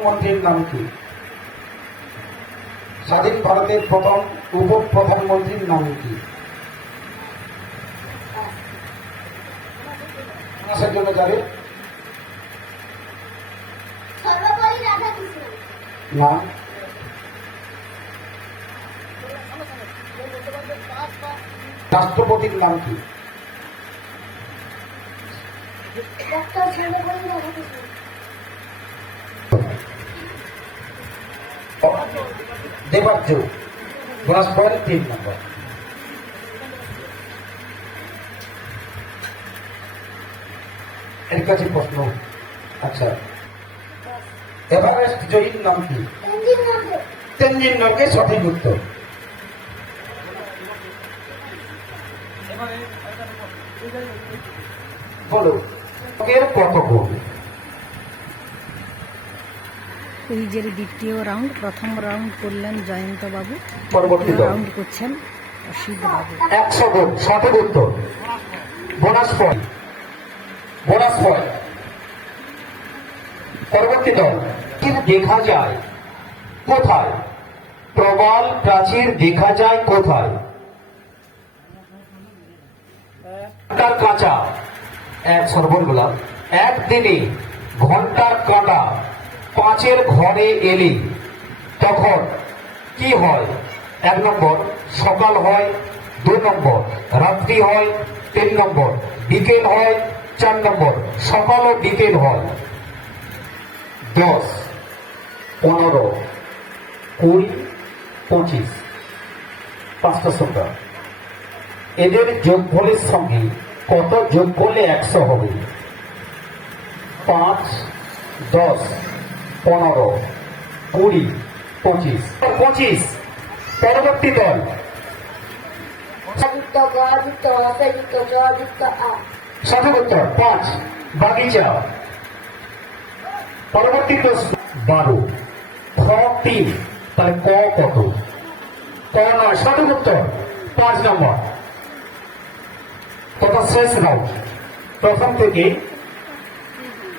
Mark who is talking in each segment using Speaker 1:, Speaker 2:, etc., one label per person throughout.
Speaker 1: প্রধানমন্ত্রীর নাম কি? স্বাধীন ভারতের প্রথম উপ প্রধানমন্ত্রীর নাম কি? মাসের জন্য যাবে
Speaker 2: সর্বপল্লী
Speaker 1: রাষ্ট্রপতির নাম কি?
Speaker 2: ডক্টর রাধাকৃষ্ণ
Speaker 1: দেবার্য বনস্পর তিন নম্বর। এর কাছে প্রশ্ন। আচ্ছা। এভারেস্ট জয়ীর নাম কি? তেনজিন নরকে সঠিক উত্তর। বলো কত গুণ
Speaker 3: কুইজের দ্বিতীয় রাউন্ড প্রথম রাউন্ড করলেন জয়ন্ত বাবু
Speaker 1: পরবর্তী
Speaker 3: রাউন্ড করছেন অসিত বাবু।
Speaker 1: একশো গুণ সঠিক উত্তর। বোনাস পয়েন্ট বোনাস পয়েন্ট পরবর্তী দল। প্রাচীর দেখা যায়? কোথায়? প্রবল প্রাচীর দেখা যায় কোথায়? কাঁচা। এক সর্বগুলা একদিনে ঘণ্টার কাঁটা। পাঁচের ঘরে এলি, তখন কি হয়? এক নম্বর, সকাল হয়, দু নম্বর, রাত্রি হয়, তিন নম্বর, বিকেল হয়, চার নম্বর, সকাল ও বিকেল হয়। দশ, পনেরো, কুড়ি, পঁচিশ, পাঁচটা সংখ্যা। এদের যোগফলের সঙ্গে কত যোগ করলে একশো হবে? পাঁচ, দশ পনেরো কুড়ি পঁচিশ। পঁচিশ পরবর্তী দল। উত্তর পাঁচ বাগিচা। পরবর্তী প্রশ্ন বারো। খ তিন তাহলে ক কত? ক নয় উত্তর পাঁচ নম্বর। তথা শেষ রাউন্ড প্রথম থেকে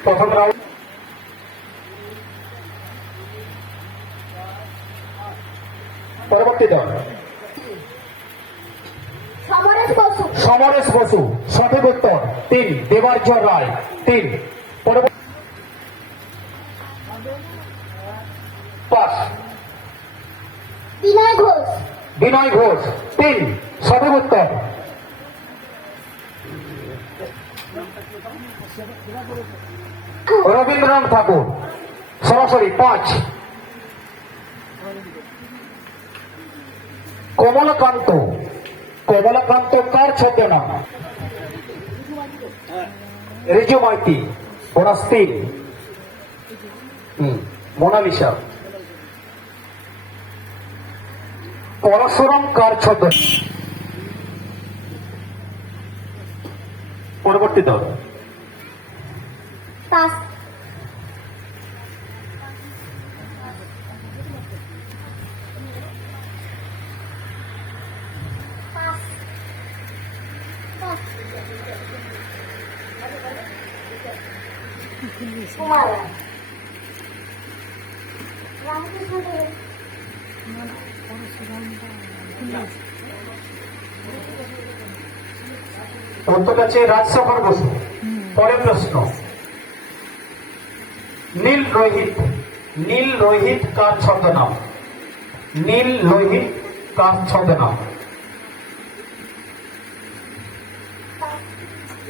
Speaker 1: প্রথম রাউন্ড পরবর্তী দল।
Speaker 2: সমরেশ বসু।
Speaker 1: সঠিক উত্তর তিন দেবার্য রায় তিন। পাঁচ।
Speaker 2: বিনয় ঘোষ।
Speaker 1: বিনয় ঘোষ তিন। সঠিক উত্তর। রবীন্দ্রনাথ ঠাকুর সরাসরি পাঁচ। কমলাকান্ত। কমলাকান্ত কার ছদ্মনাম? রিজু মাইতি বোনাস তিন মোনালিসা। পরশুরাম কার ছদ্ম পরবর্তী দল। উত্তরটা হচ্ছে রাজশেখর বসু। পরের প্রশ্ন। নীল রোহিত নীল রোহিত কার ছদ্মনাম? নীল রোহিত কার ছদ্মনাম?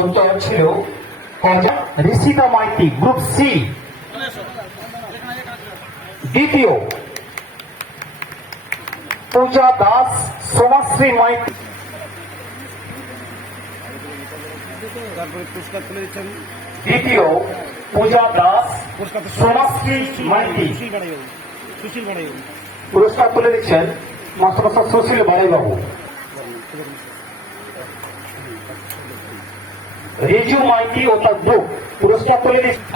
Speaker 1: উত্তর ছিল ঋষিকা মাইতি গ্রুপ সি দ্বিতীয় পূজা দাস সোমাশ্রী মাইতি। দ্বিতীয় পূজা দাস সোমাশ্রী মাইতি। পুরস্কার তুলে দিচ্ছেন মাস্টারমশাই সুশীল বাড়াইবাবু। রিজু মাইতি ও তার বুক পুরস্কার তুলে দিচ্ছেন